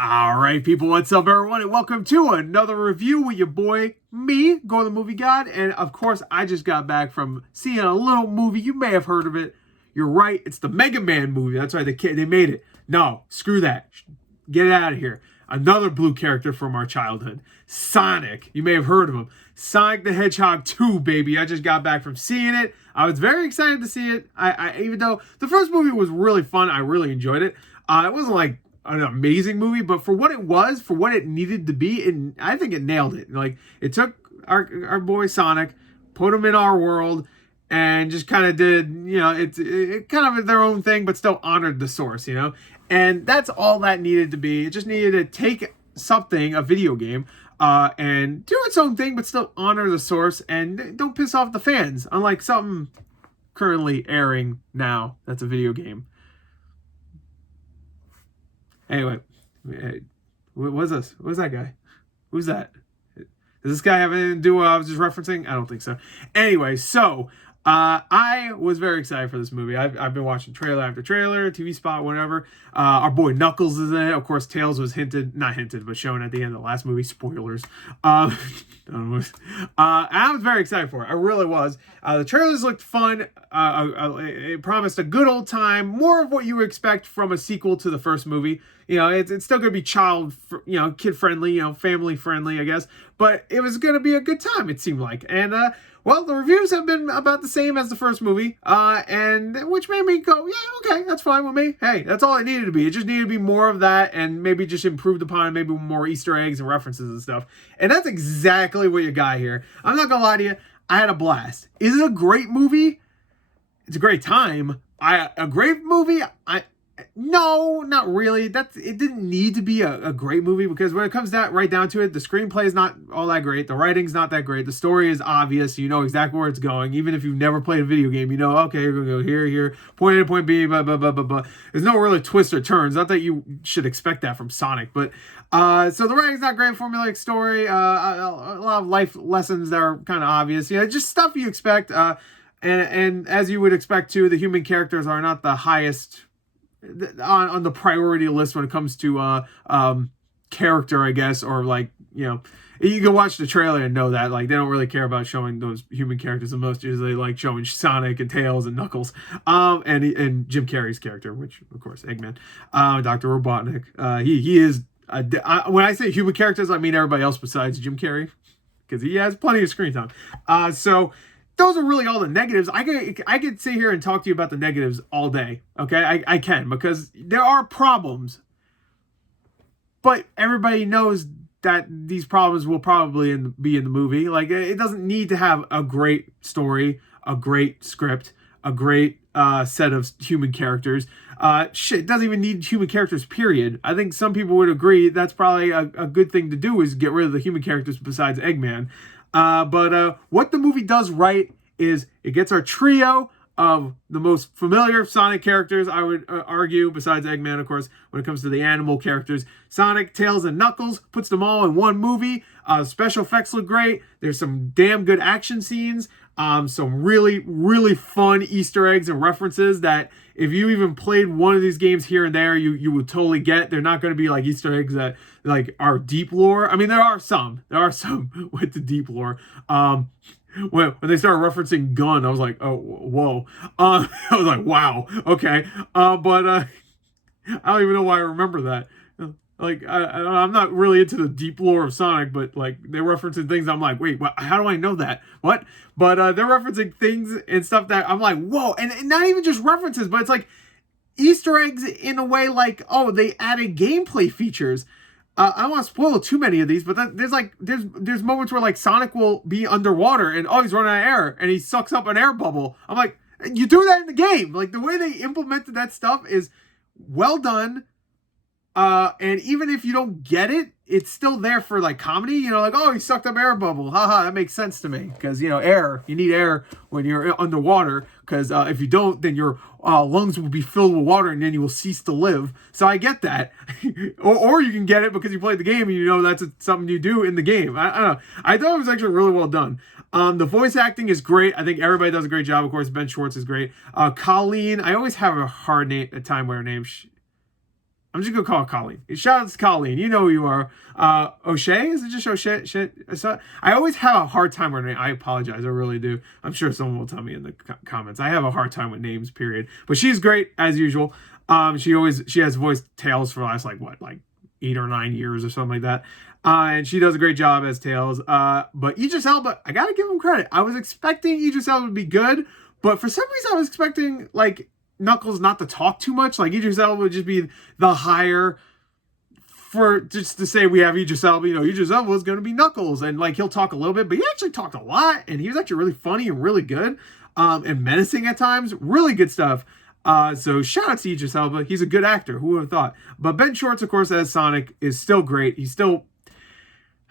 All right, people, what's up, everyone, and welcome to another review with your boy, me, Go the Movie God. And of course, I just got back from seeing a little movie. You may have heard of it. You're right, it's the Mega Man movie. That's right, they made it. No, screw that. Get it out of here. Another blue character from our childhood, Sonic. You may have heard of him. Sonic the Hedgehog 2, baby. I just got back from seeing it. I was very excited to see it. I even though the first movie was really fun, I really enjoyed it. It wasn't like an amazing movie, but for what it was, for what it needed to be, and I think it nailed it. Like, it took our boy Sonic, put him in our world, and just kind of did, it kind of their own thing, but still honored the source, and that's all that needed to be. It just needed to take something, a video game, and do its own thing, but still honor the source and don't piss off the fans, unlike something currently airing now that's a video game. Anyway, what was this? What was that guy? Who's that? Does this guy have anything to do with what I was just referencing? I don't think so. Anyway, so I was very excited for this movie. I've been watching trailer after trailer, TV spot, whatever. Our boy Knuckles is in it. Of course, Tails was not hinted, but shown at the end of the last movie. Spoilers. I was very excited for it. I really was. The trailers looked fun. It promised a good old time. More of what you would expect from a sequel to the first movie. It's still going to be kid friendly, family friendly, I guess. But it was going to be a good time, it seemed like. And, well, the reviews have been about the same as the first movie, and which made me go, yeah, okay, that's fine with me. Hey, that's all it needed to be. It just needed to be more of that and maybe just improved upon, maybe more Easter eggs and references and stuff. And that's exactly what you got here. I'm not going to lie to you. I had a blast. Is it a great movie? It's a great time. A great movie? No, not really. It didn't need to be a great movie, because when it comes right down to it, the screenplay is not all that great. The writing's not that great. The story is obvious. You know exactly where it's going. Even if you've never played a video game, okay, you're going to go here, point A to point B, blah, blah, blah, blah, blah. There's no really twists or turns. Not that you should expect that from Sonic, but so the writing's not great, formulaic story, a lot of life lessons that are kind of obvious. Just stuff you expect. And as you would expect too, the human characters are not the highest on the priority list when it comes to character, I guess, or you can watch the trailer and know that they don't really care about showing those human characters the most. Usually they like showing Sonic and Tails and Knuckles, and Jim Carrey's character, which of course Eggman, Dr. Robotnik. He is when I say human characters, I mean everybody else besides Jim Carrey, because he has plenty of screen time. So those are really all the negatives. I could sit here and talk to you about the negatives all day. Okay, I can, because there are problems, but everybody knows that these problems will probably be in the movie. It doesn't need to have a great story, a great script, a great set of human characters. It doesn't even need human characters, period. I think some people would agree that's probably a good thing to do, is get rid of the human characters besides Eggman. But what the movie does right is it gets our trio of the most familiar Sonic characters, I would argue, besides Eggman, of course, when it comes to the animal characters. Sonic, Tails, and Knuckles, puts them all in one movie. Special effects look great. There's some damn good action scenes. Some really, really fun Easter eggs and references that if you even played one of these games here and there, you would totally get. They're not going to be like Easter eggs that are deep lore. I mean, there are some with the deep lore. When they started referencing gun, I was like, oh, whoa. I was like, wow, okay. But I don't even know why I remember that. I'm not really into the deep lore of Sonic, but they're referencing things. I'm like, wait, what? How do I know that? What? But they're referencing things and stuff that I'm like, whoa, and not even just references, but it's like Easter eggs in a way, they added gameplay features. I don't want to spoil too many of these, but there's moments where Sonic will be underwater and he's running out of air and he sucks up an air bubble. I'm like, you do that in the game. The way they implemented that stuff is well done. And even if you don't get it, it's still there for comedy. He sucked up air bubble. Haha, that makes sense to me. Because, air, you need air when you're underwater. Because if you don't, then your lungs will be filled with water and then you will cease to live. So I get that. or you can get it because you played the game and that's something you do in the game. I don't know. I thought it was actually really well done. The voice acting is great. I think everybody does a great job. Of course, Ben Schwartz is great. Colleen, I always have a hard time with her name. I'm just gonna call it Colleen. Shout out to Colleen. You know who you are. O'Shea? Is it just O'Shea? I always have a hard time with names. I apologize. I really do. I'm sure someone will tell me in the comments. I have a hard time with names, period. But she's great as usual. She has voiced Tails for the last like 8 or 9 years or something like that. And she does a great job as Tails. But Idris Elba, I gotta give him credit. I was expecting Idris Elba to be good, but for some reason I was expecting like Knuckles not to talk too much. Like Idris Elba would just be the hire for just to say we have Idris Elba. You know, Idris Elba is going to be Knuckles, and like he'll talk a little bit, but he actually talked a lot, and he was actually really funny and really good, and menacing at times. Really good stuff. So shout out to Idris Elba. He's a good actor. Who would have thought? But Ben Schwartz, of course, as Sonic is still great. He's still.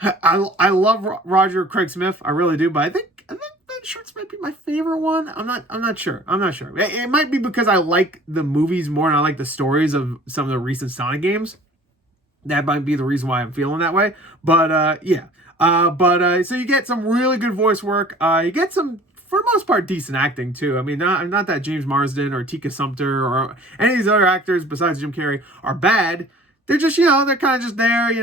I love Roger Craig Smith. I really do, but I think Ben Schwartz might be my favorite one. I'm not sure. It might be because I like the movies more and I like the stories of some of the recent Sonic games. That might be the reason why I'm feeling that way. But yeah. So you get some really good voice work. You get some, for the most part, decent acting too. I mean, not that James Marsden or Tika Sumpter or any of these other actors besides Jim Carrey are bad. They're just, they're kind of just there.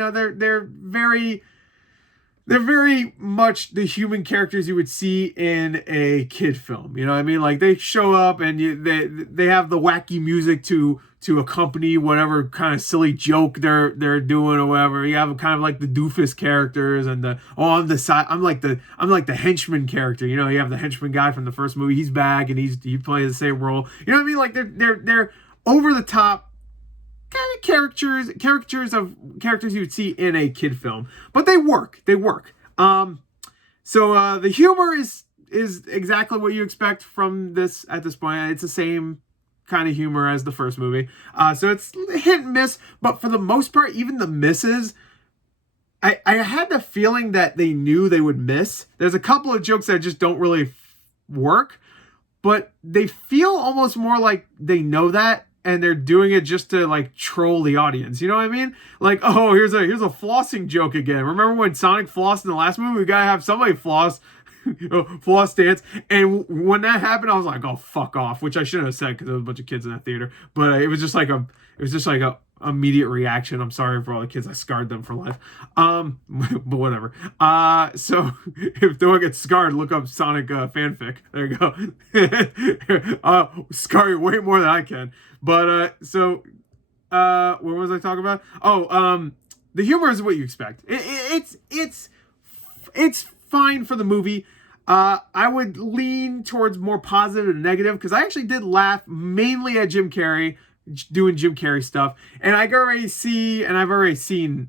They're very much the human characters you would see in a kid film. You know what I mean? Like they show up and they have the wacky music to accompany whatever kind of silly joke they're doing or whatever. You have kind of like the doofus characters and on the side. I'm like the henchman character. You have the henchman guy from the first movie. He's back and he plays the same role. You know what I mean? Like they're over the top kind of caricatures of characters you would see in a kid film, but they work. So the humor is exactly what you expect from this at this point. It's the same kind of humor as the first movie. So it's hit and miss, but for the most part, even the misses, I had the feeling that they knew they would miss. There's a couple of jokes that just don't really work, but they feel almost more like they know that, and they're doing it just to like troll the audience. You know what I mean? Like, oh, here's a flossing joke again. Remember when Sonic flossed in the last movie? We gotta have somebody floss dance. And when that happened, I was like, oh, fuck off, which I shouldn't have said because there was a bunch of kids in that theater. But it was just like a immediate reaction. I'm sorry for all the kids. I scarred them for life. But whatever. So if they want to get scarred, look up Sonic fanfic. There you go. Scar you way more than I can. But what was I talking about? The humor is what you expect. It's fine for the movie. I would lean towards more positive than negative because I actually did laugh mainly at Jim Carrey doing Jim Carrey stuff, and I've already seen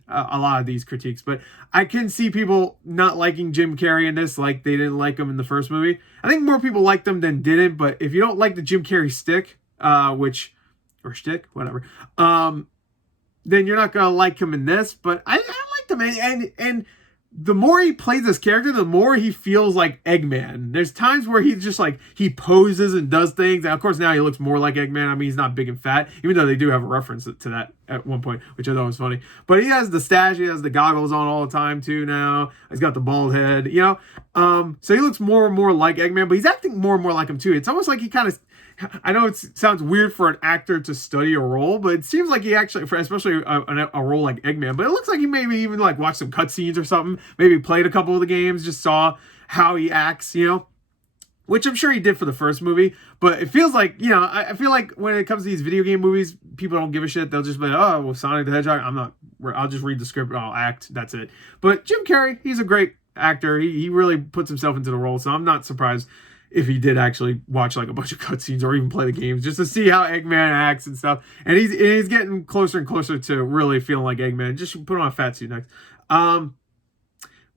a lot of these critiques, but I can see people not liking Jim Carrey in this like they didn't like him in the first movie. I think more people liked him than didn't, but if you don't like the Jim Carrey shtick, whatever, then you're not gonna like him in this. But I liked him, and the more he plays this character, the more he feels like Eggman. There's times where he's just like, he poses and does things. And of course, now he looks more like Eggman. I mean, he's not big and fat, even though they do have a reference to that at one point, which I thought was funny. But he has the stash, he has the goggles on all the time too now. He's got the bald head, So he looks more and more like Eggman, but he's acting more and more like him too. It's almost like he kind of, I know it sounds weird for an actor to study a role, but it seems like he actually, especially a role like Eggman, but it looks like he maybe even like watched some cutscenes or something, maybe played a couple of the games, just saw how he acts, which I'm sure he did for the first movie, but it feels like, I feel like when it comes to these video game movies, people don't give a shit. They'll just be like, oh, well, Sonic the Hedgehog, I'll just read the script and I'll act, that's it. But Jim Carrey, he's a great actor. He really puts himself into the role, so I'm not surprised if he did actually watch like a bunch of cutscenes or even play the games just to see how Eggman acts and stuff. And he's getting closer and closer to really feeling like Eggman. Just put on a fat suit next.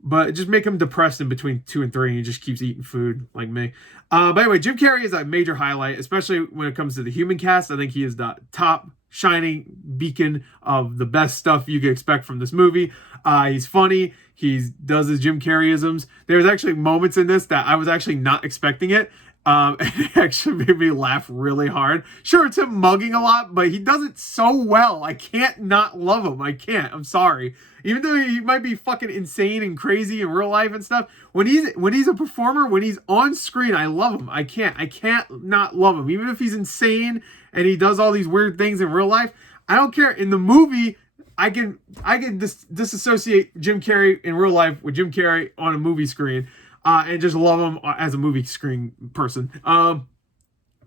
But just make him depressed in between 2 and 3 and he just keeps eating food like me. But anyway, Jim Carrey is a major highlight, especially when it comes to the human cast. I think he is the top shining beacon of the best stuff you could expect from this movie. He's funny. He does his Jim Carreyisms. There's actually moments in this that I was actually not expecting it. And it actually made me laugh really hard. Sure, it's him mugging a lot, but he does it so well. I can't not love him. I can't. I'm sorry. Even though he might be fucking insane and crazy in real life and stuff, when he's a performer, when he's on screen, I love him. I can't not love him. Even if he's insane and he does all these weird things in real life, I don't care. In the movie, I can disassociate Jim Carrey in real life with Jim Carrey on a movie screen, and just love him as a movie screen person.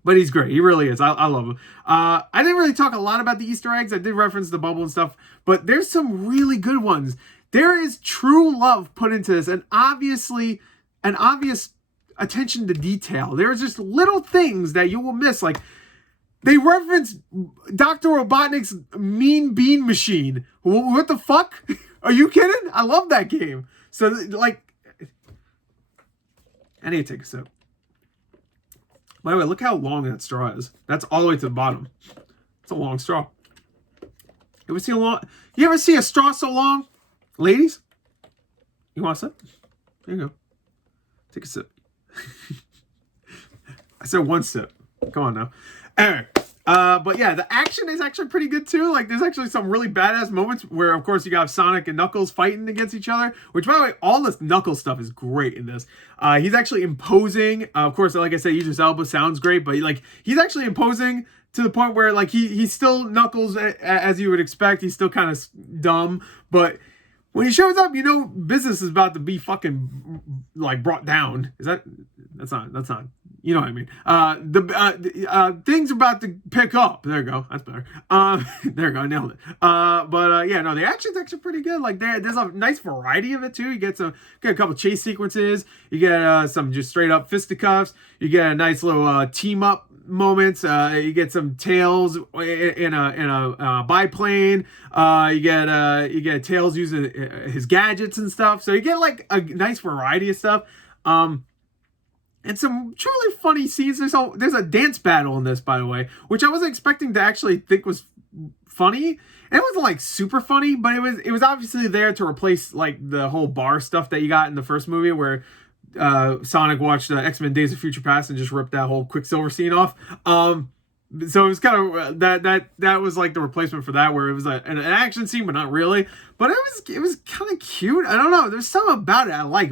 But he's great. He really is. I love him. I didn't really talk a lot about the Easter eggs. I did reference the bubble and stuff, but there's some really good ones. There is true love put into this, and obviously an obvious attention to detail. There's just little things that you will miss. Like, they reference Dr. Robotnik's Mean Bean Machine. What the fuck? Are you kidding? I love that game. So, like, I need to take a sip. By the way, look how long that straw is. That's all the way to the bottom. It's a long straw. You ever see a straw so long? Ladies? You want a sip? There you go. Take a sip. I said one sip. Come on now. Anyway, but yeah, the action is actually pretty good too. Like, there's actually some really badass moments where, of course, you got Sonic and Knuckles fighting against each other. Which, by the way, all this Knuckles stuff is great in this. He's actually imposing. Of course, like I said, Idris Elba sounds great, but like he's actually imposing to the point where like he's still Knuckles as you would expect. He's still kind of dumb, but when he shows up, you know business is about to be fucking like brought down. That's not. You know what I mean? The things are about to pick up. There you go. That's better. There you go. I nailed it. Yeah, no, the action's actually pretty good. Like there's a nice variety of it too. You get a couple chase sequences. You get some just straight up fisticuffs. You get a nice little team up moments. You get some Tails in a biplane. You get Tails using his gadgets and stuff. So you get like a nice variety of stuff. And some truly funny scenes. There's a dance battle in this, by the way, which I wasn't expecting to actually think was funny. And it wasn't like super funny, but it was obviously there to replace like the whole bar stuff that you got in the first movie where Sonic watched X-Men Days of Future Past and just ripped that whole Quicksilver scene off. So it was kind of that was like the replacement for that, where it was an action scene, but not really. But it was kind of cute. I don't know. There's something about it I like.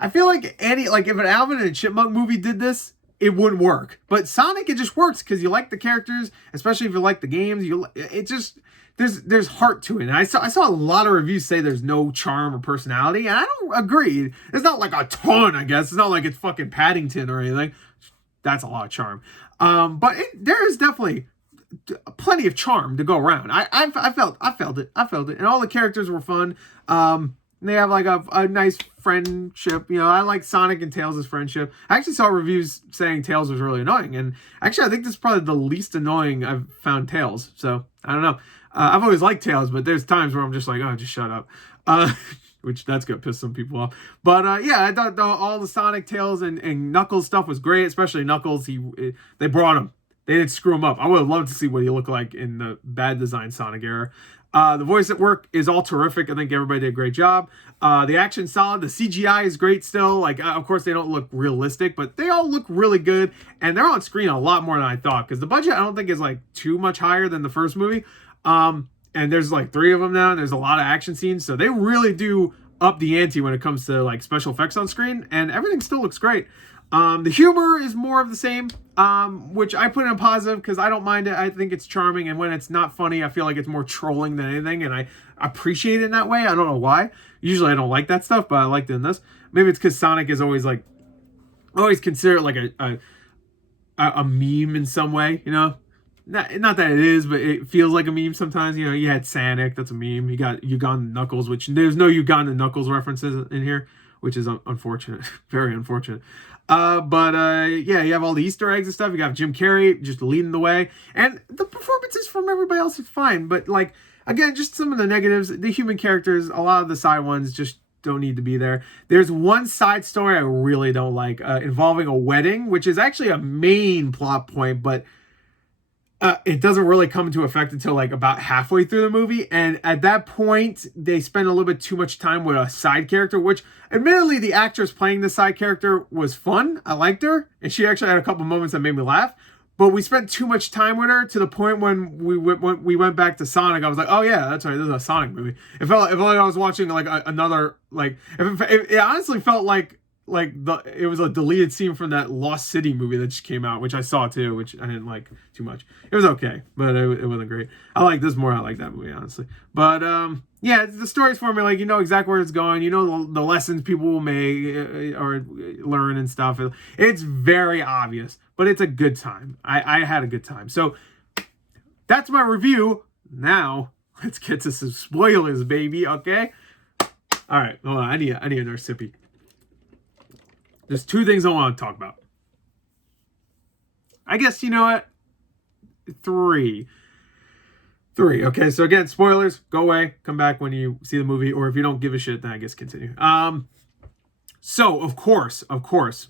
I feel like if an Alvin and a Chipmunk movie did this, it wouldn't work. But Sonic, it just works because you like the characters, especially if you like the games. There's heart to it. And I saw a lot of reviews say there's no charm or personality, and I don't agree. It's not like a ton, I guess. It's not like it's fucking Paddington or anything. That's a lot of charm. But there is definitely plenty of charm to go around. I felt it, and all the characters were fun. They have like a nice friendship. You know, I like Sonic and Tails' friendship. I actually saw reviews saying Tails was really annoying, and actually I think this is probably the least annoying I've found Tails. So I don't know. I've always liked Tails, but there's times where I'm just like, oh, just shut up. Which that's gonna piss some people off. But yeah, I thought all the Sonic, Tails, and Knuckles stuff was great, especially Knuckles. They brought him. They didn't screw him up. I would have loved to see what he looked like in the bad design Sonic era. The voice at work is all terrific. I think everybody did a great job. The action's solid. The CGI is great still. Like, of course, they don't look realistic, but they all look really good. And they're on screen a lot more than I thought, because the budget I don't think is like too much higher than the first movie. And there's like 3 of them now, and there's a lot of action scenes. So they really do up the ante when it comes to like special effects on screen, and everything still looks great. The humor is more of the same, which I put in positive because I don't mind it. I think it's charming, and when it's not funny, I feel like it's more trolling than anything, and I appreciate it in that way. I don't know why. Usually I don't like that stuff, but I liked it in this. Maybe it's because Sonic is always considered like a meme in some way, you know? Not that it is, but it feels like a meme sometimes. You know, you had Sonic, that's a meme. You got Ugandan Knuckles, which there's no Ugandan Knuckles references in here, which is unfortunate. Very unfortunate. Yeah, you have all the Easter eggs and stuff. You got Jim Carrey just leading the way. And the performances from everybody else is fine. But, like, again, just some of the negatives. The human characters, a lot of the side ones just don't need to be there. There's one side story I really don't like, involving a wedding, which is actually a main plot point, but it doesn't really come into effect until like about halfway through the movie. And at that point, they spend a little bit too much time with a side character, which admittedly the actress playing the side character was fun. I liked her. And she actually had a couple moments that made me laugh. But we spent too much time with her to the point when we went back to Sonic, I was like, oh yeah, that's right, this is a Sonic movie. It felt like I was watching like another, like, it honestly felt like it was a deleted scene from that Lost City movie that just came out, which I saw too, which I didn't like too much. It was okay, but it wasn't great. I like this more. I like that movie, honestly. But yeah, the story's formulated. You know exactly where it's going. You know the lessons people will make or learn and stuff. It's very obvious, but it's a good time. I had a good time. So that's my review. Now let's get to some spoilers, baby. Okay. All right. Hold on. I need another sippy. There's two things I want to talk about. I guess, you know what? Three. Okay, so again, spoilers, go away. Come back when you see the movie, or if you don't give a shit, then I guess continue. So, of course, first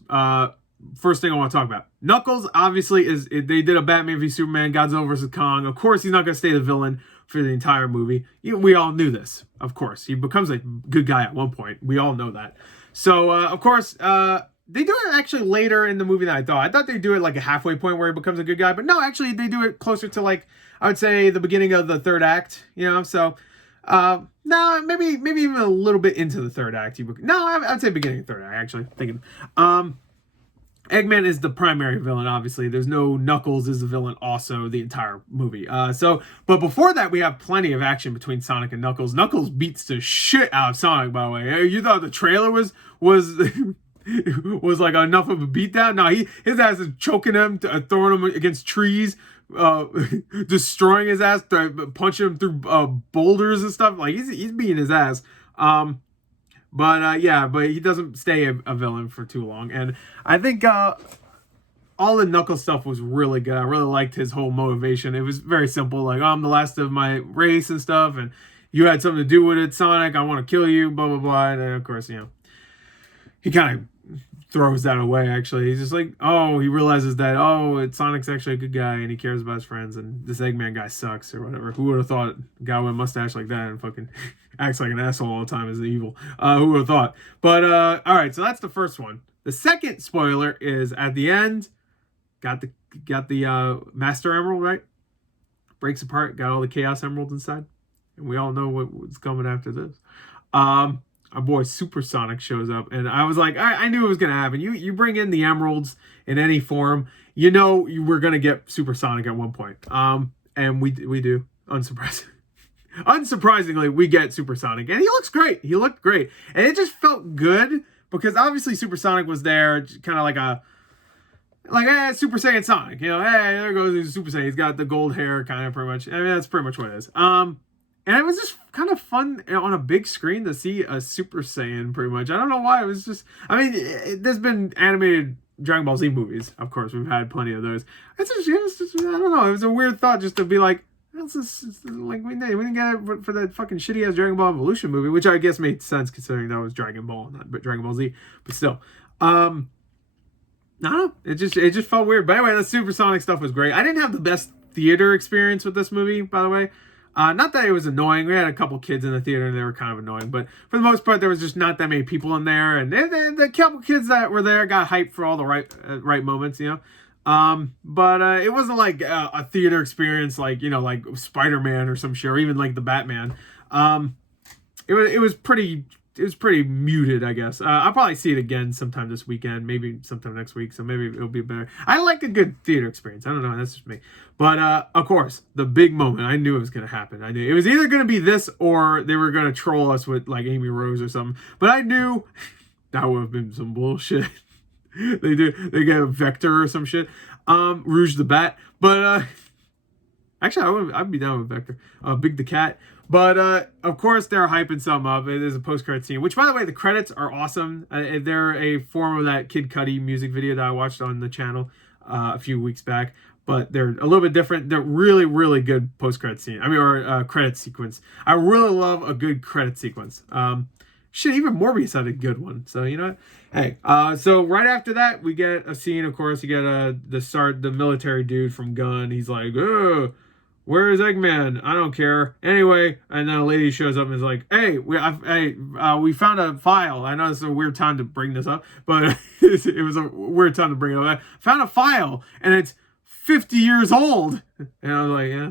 thing I want to talk about. Knuckles, obviously, they did a Batman v Superman, Godzilla vs. Kong. Of course, he's not going to stay the villain for the entire movie. We all knew this, of course. He becomes a good guy at one point. We all know that. So, of course, they do it actually later in the movie than I thought. I thought they'd do it like a halfway point where he becomes a good guy. But no, actually, they do it closer to like, I would say, the beginning of the third act, you know? So, no, maybe even a little bit into the third act. I'd say beginning of the third act, actually. Thinking. Eggman is the primary villain, obviously. There's no Knuckles is the villain also the entire movie. But before that, we have plenty of action between Sonic and Knuckles. Knuckles beats the shit out of Sonic, by the way. You thought the trailer was like enough of a beatdown? No, his ass is choking him, throwing him against trees, destroying his ass, punching him through boulders and stuff. Like he's beating his ass. But he doesn't stay a villain for too long. And I think all the Knuckles stuff was really good. I really liked his whole motivation. It was very simple. Like, I'm the last of my race and stuff. And you had something to do with it, Sonic. I want to kill you, blah, blah, blah. And then, of course, he kind of throws that away, actually. He's just like, he realizes that, Sonic's actually a good guy and he cares about his friends. And this Eggman guy sucks or whatever. Who would have thought a guy with a mustache like that and fucking acts like an asshole all the time is evil? Who would have thought? But, all right, so that's the first one. The second spoiler is at the end, got the Master Emerald, right? Breaks apart, got all the Chaos Emeralds inside. And we all know what's coming after this. Our boy Super Sonic shows up, and I was like, I knew it was gonna happen. You bring in the emeralds in any form, you know you were gonna get Super Sonic at one point. And we do, unsurprisingly, we get Super Sonic, and he looks great. He looked great, and it just felt good because obviously Super Sonic was there, kind of like Super Saiyan Sonic. Hey, there goes Super Saiyan. He's got the gold hair, kind of pretty much. I mean, that's pretty much what it is. And it was just kind of fun on a big screen to see a Super Saiyan, pretty much. I don't know why. It was just, there's been animated Dragon Ball Z movies. Of course, we've had plenty of those. It's just, I don't know. It was a weird thought just to be like, like we didn't get it for that fucking shitty ass Dragon Ball Evolution movie, which I guess made sense considering that was Dragon Ball, not Dragon Ball Z. But still, I don't know. It just felt weird. But anyway, the Super Sonic stuff was great. I didn't have the best theater experience with this movie, by the way. Not that it was annoying. We had a couple kids in the theater and they were kind of annoying, but for the most part, there was just not that many people in there. And the couple kids that were there got hyped for all the right moments, you know. But it wasn't like a theater experience like Spider-Man or some shit, or even like the Batman. It was pretty muted, I guess. I'll probably see it again sometime this weekend, maybe sometime next week, so maybe it'll be better. I like a good theater experience. I don't know, that's just me. But, of course, the big moment, I knew it was going to happen. I knew it was either going to be this or they were going to troll us with, like, Amy Rose or something. But I knew that would have been some bullshit. They get a Vector or some shit. Rouge the Bat. But, actually, I'd be down with Vector. Big the Cat. But, of course, they're hyping some up. It is a post-credit scene, which, by the way, the credits are awesome. They're a form of that Kid Cudi music video that I watched on the channel a few weeks back. But they're a little bit different. They're really, really good post-credit scene. Credit sequence. I really love a good credit sequence. Even Morbius had a good one. So, you know what? Hey, so right after that, we get a scene, of course. You get the military dude from Gun. He's like, where is Eggman? I don't care. Anyway, and then a lady shows up and is like, hey, we found a file. I know this is a weird time to bring this up, but it was a weird time to bring it up. I found a file, and it's 50 years old. And I was like, yeah,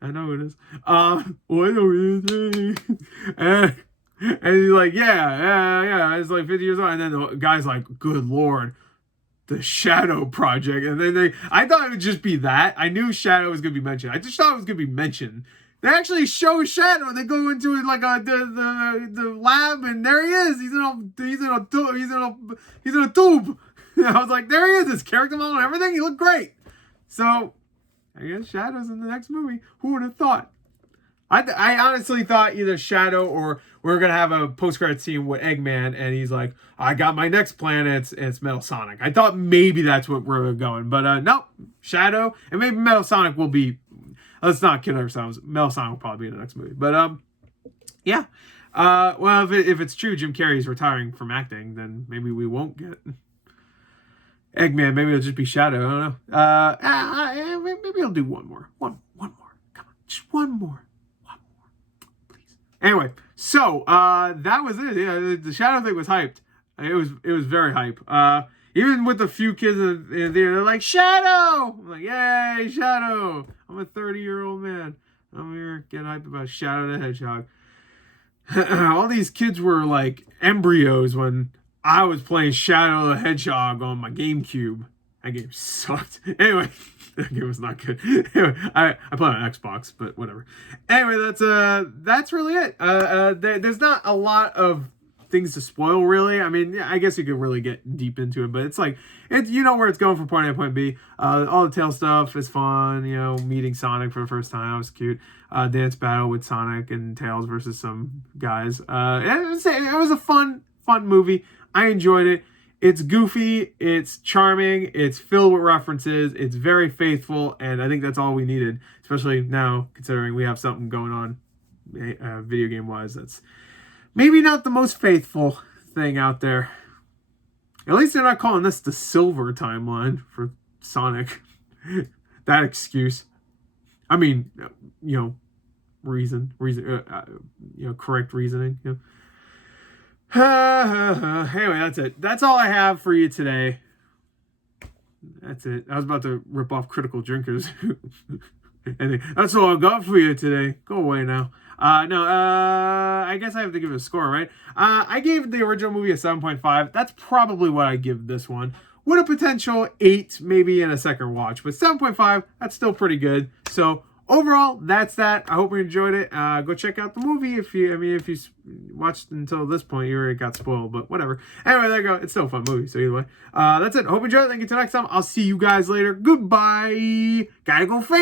I know it is. What are we doing? And And he's like, yeah. It's like 50 years old. And then the guy's like, good Lord, the Shadow Project. And then I thought it would just be that. I knew Shadow was going to be mentioned. I just thought it was going to be mentioned. They actually show Shadow. They go into it like the lab, and there he is. He's in a tube. I was like, there he is. His character model and everything. He looked great. So I guess Shadow's in the next movie. Who would have thought? I honestly thought either Shadow or we're gonna have a post-credit scene with Eggman, and he's like, "I got my next plan. It's Metal Sonic." I thought maybe that's what we're going, but nope, Shadow, and maybe Metal Sonic will be. Let's not kid ourselves. Metal Sonic will probably be in the next movie, but yeah. Well, if it's true, Jim Carrey's retiring from acting, then maybe we won't get Eggman. Maybe it'll just be Shadow. I don't know. Maybe I'll do one more. One more. Come on, just one more. Anyway, so that was it. Yeah, the Shadow thing was hyped. It was very hype. Even with the few kids in the theater, they're like, Shadow! I'm like, yay, Shadow! I'm a 30-year-old man. I'm here getting hyped about Shadow the Hedgehog. All these kids were like embryos when I was playing Shadow the Hedgehog on my GameCube. That game sucked. Anyway, that game was not good. Anyway, I play on Xbox, but whatever. Anyway, that's really it. There's not a lot of things to spoil, really. I mean, yeah, I guess you could really get deep into it, but it's like you know where it's going from point A to point B. All the tail stuff is fun. You know, meeting Sonic for the first time was cute. Dance battle with Sonic and Tails versus some guys. It was a fun movie. I enjoyed it. It's goofy, it's charming, it's filled with references, it's very faithful, and I think that's all we needed, especially now, considering we have something going on video game-wise that's maybe not the most faithful thing out there. At least they're not calling this the Silver Timeline for Sonic. That excuse. I mean, you know, reason, correct reasoning, you know. Anyway, that's it. That's all I have for you today. That's it. I was about to rip off Critical Drinkers. And that's all I got for you today. Go away now. I guess I have to give it a score, right? I gave the original movie a 7.5. That's probably what I give this one. With a potential 8, maybe in a second watch. But 7.5, that's still pretty good. So overall, that's that. I hope you enjoyed it. Go check out the movie if you watched until this point, you already got spoiled, but whatever. Anyway, there you go. It's still a fun movie, so either way. That's it. Hope you enjoyed it. Thank you. Till next time. I'll see you guys later. Goodbye. Gotta go fast.